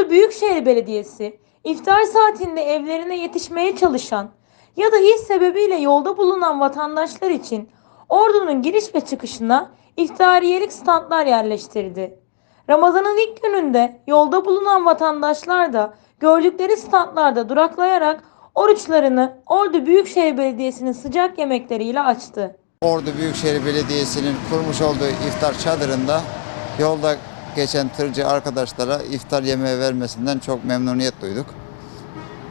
Ordu Büyükşehir Belediyesi iftar saatinde evlerine yetişmeye çalışan ya da iş sebebiyle yolda bulunan vatandaşlar için Ordu'nun giriş ve çıkışına iftariyelik standlar yerleştirdi. Ramazan'ın ilk gününde yolda bulunan vatandaşlar da gördükleri standlarda duraklayarak oruçlarını Ordu Büyükşehir Belediyesi'nin sıcak yemekleriyle açtı. Ordu Büyükşehir Belediyesi'nin kurmuş olduğu iftar çadırında yolda geçen tırcı arkadaşlara iftar yemeği vermesinden çok memnuniyet duyduk.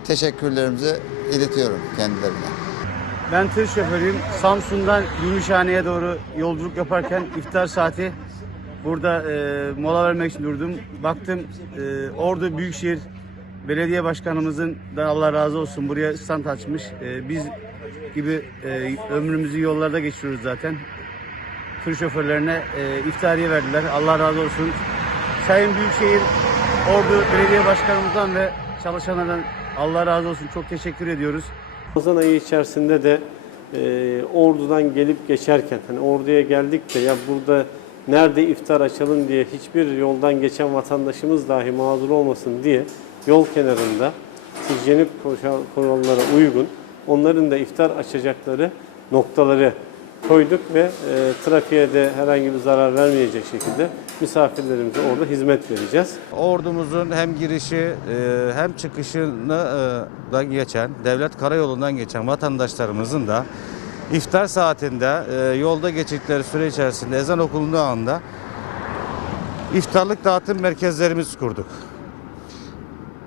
Teşekkürlerimizi iletiyorum kendilerine. Ben tır şoförüyüm. Samsun'dan Gümüşhane'ye doğru yolculuk yaparken iftar saati burada e, mola vermek için durdum. Baktım e, Ordu Büyükşehir Belediye Başkanımızın da Allah razı olsun buraya stand açmış. E, biz gibi e, ömrümüzü yollarda geçiriyoruz zaten. Tır şoförlerine e, iftariye verdiler. Allah razı olsun. Sayın Büyükşehir Ordu Belediye Başkanımızdan ve çalışanlardan Allah razı olsun. Çok teşekkür ediyoruz. Ramazan ayı içerisinde de e, Ordu'dan gelip geçerken hani Ordu'ya geldik de ya burada nerede iftar açalım diye hiçbir yoldan geçen vatandaşımız dahi mağdur olmasın diye yol kenarında hijyenik kurallara uygun onların da iftar açacakları noktaları koyduk ve e, trafiğe de herhangi bir zarar vermeyecek şekilde misafirlerimize orada hizmet vereceğiz. Ordumuzun hem girişi e, hem çıkışını e, da geçen, devlet karayolundan geçen vatandaşlarımızın da iftar saatinde e, yolda geçtikleri süre içerisinde ezan okunduğu anda iftarlık dağıtım merkezlerimiz kurduk.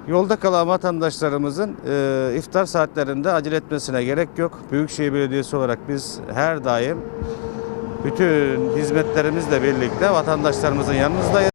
Yolda kalan vatandaşlarımızın e, iftar saatlerinde acele etmesine gerek yok. Büyükşehir Belediyesi olarak biz her daim bütün hizmetlerimizle birlikte vatandaşlarımızın yanınızdayız.